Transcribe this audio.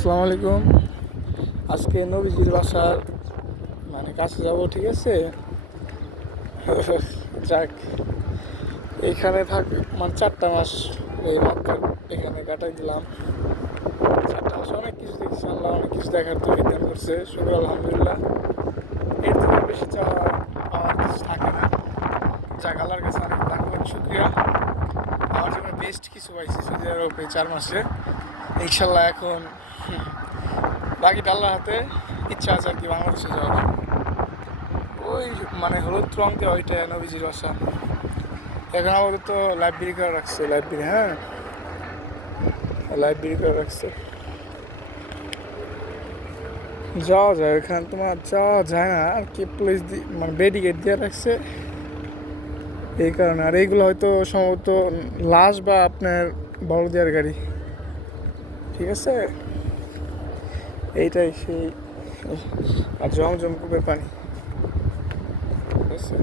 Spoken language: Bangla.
আসসালামু আলাইকুম। আজকে নবীজির বাসার কাছে যাব, ঠিক আছে? যাক, এইখানে থাক 4টা মাস এই মক্কার এখানে কাটাই দিলাম। 4টা মাসে অনেক কিছু দেখছি, আল্লাহ অনেক কিছু দেখার তো বিধান করছে, শুকর আলহামদুলিল্লাহ। এর থেকে বেশি চাওয়ার পাওয়ার কিছু থাকে না। যাক, আল্লাহর কাছে অনেক লাখ লাখ শুক্রিয়া। আমার জন্য বেস্ট কিছু পাইছি সৌদি আরবে 4 মাসে। ইনশাল্লাহ এখন বাকিটা আল্লাহর হাতে। ইচ্ছা আছে আর কি বাংলাদেশে যাওয়ার। ওই হলুদ রং দিয়ে ওইটা নবীজির বাসা। এখন আমাদের তো লাইব্রেরি করে রাখছে, লাইব্রেরি, হ্যাঁ, লাইব্রেরি করে রাখছে। যাওয়া যায় ওইখানে, তোমার যাওয়া যায় না আর কি, পুলিশ ব্যারিকেড দিয়ে রাখছে এই কারণে। আর এইগুলো হয়তো সম্ভবত লাশ বা আপনার বড় দেওয়ার গাড়ি, ঠিক আছে? এইটাই সেই। আর জমজম কূপের পানি, ঠিক আছে?